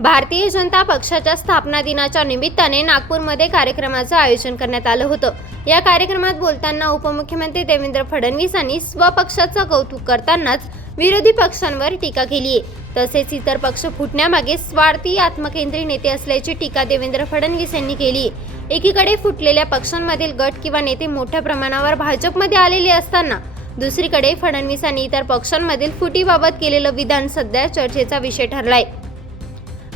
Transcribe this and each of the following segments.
भारतीय जनता पक्षाच्या स्थापना दिनाच्या निमित्ताने नागपूरमध्ये कार्यक्रमाचं आयोजन करण्यात आलं होतं. या कार्यक्रमात बोलताना उपमुख्यमंत्री देवेंद्र फडणवीस यांनी स्वपक्षाचं कौतुक करतानाच विरोधी पक्षांवर टीका केली आहे तसेच इतर पक्ष फुटण्यामागे स्वार्थी आत्मकेंद्री नेते असल्याची टीका देवेंद्र फडणवीस यांनी केली आहे एकीकडे फुटलेल्या पक्षांमधील गट किंवा नेते मोठ्या प्रमाणावर भाजपमध्ये आलेले असताना दुसरीकडे फडणवीसांनी इतर पक्षांमधील फुटीबाबत केलेलं विधान सध्या चर्चेचा विषय ठरलाय.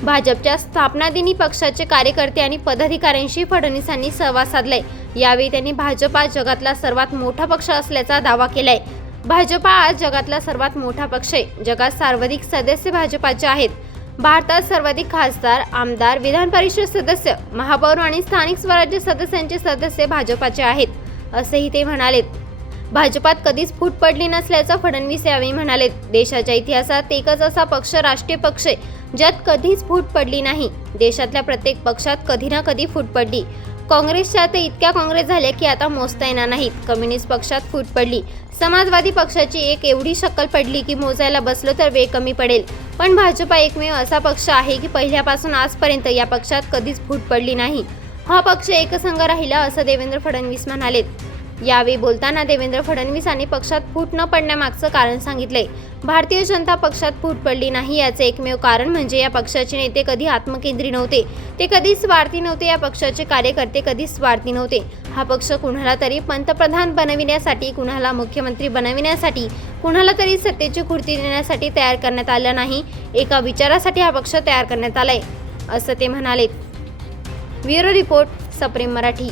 भाजपच्या स्थापना दिनी पक्षाचे कार्यकर्ते आणि पदाधिकाऱ्यांशी फडणवीसांनी संवाद साधलाय. यावेळी त्यांनी भाजपा जगातला सर्वात मोठा पक्ष असल्याचा दावा केलाय. भाजपा आज जगातला सर्वात मोठा पक्ष आहे. जगात सर्वाधिक सदस्य भाजपाचे आहेत. भारतात सर्वाधिक खासदार आमदार विधान परिषद सदस्य महापौर आणि स्थानिक स्वराज्य सदस्यांचे सदस्य भाजपाचे आहेत असेही ते म्हणालेत. भाजपात कधीच फूट पडली नसल्याचं फडणवीस यावेळी म्हणाले. देशाच्या इतिहासात एकच असा पक्ष राष्ट्रीय पक्ष आहे ज्यात कधीच फूट पडली नाही. देशातल्या प्रत्येक पक्षात कधी ना कधी फूट पडली. काँग्रेसच्या ते इतक्या काँग्रेस झाल्या की आता मोजता येणार नाहीत. कम्युनिस्ट पक्षात फूट पडली. समाजवादी पक्षाची एक एवढी शक्कल पडली की मोजायला बसलो तर वेळ कमी पडेल. पण भाजपा एकमेव असा पक्ष आहे की पहिल्यापासून आजपर्यंत या पक्षात कधीच फूट पडली नाही. हा पक्ष एकसंघ राहिला असं देवेंद्र फडणवीस म्हणालेत. यावेळी बोलताना देवेंद्र फडणवीसांनी पक्षात फूट न पडण्यामागचं कारण सांगितले. भारतीय जनता पक्षात फूट पडली नाही याचे एकमेव कारण म्हणजे या पक्षाचे नेते कधी आत्मकेंद्री नव्हते ते कधी स्वार्थी नव्हते या पक्षाचे कार्यकर्ते कधी स्वार्थी नव्हते. हा पक्ष कुणाला तरी पंतप्रधान बनविण्यासाठी कुणाला मुख्यमंत्री बनविण्यासाठी कुणाला तरी सत्तेची खुर्ची देण्यासाठी तयार करण्यात आला नाही एका विचारासाठी हा पक्ष तयार करण्यात आलाय असं ते म्हणाले. ब्युरो रिपोर्ट सप्रेम मराठी.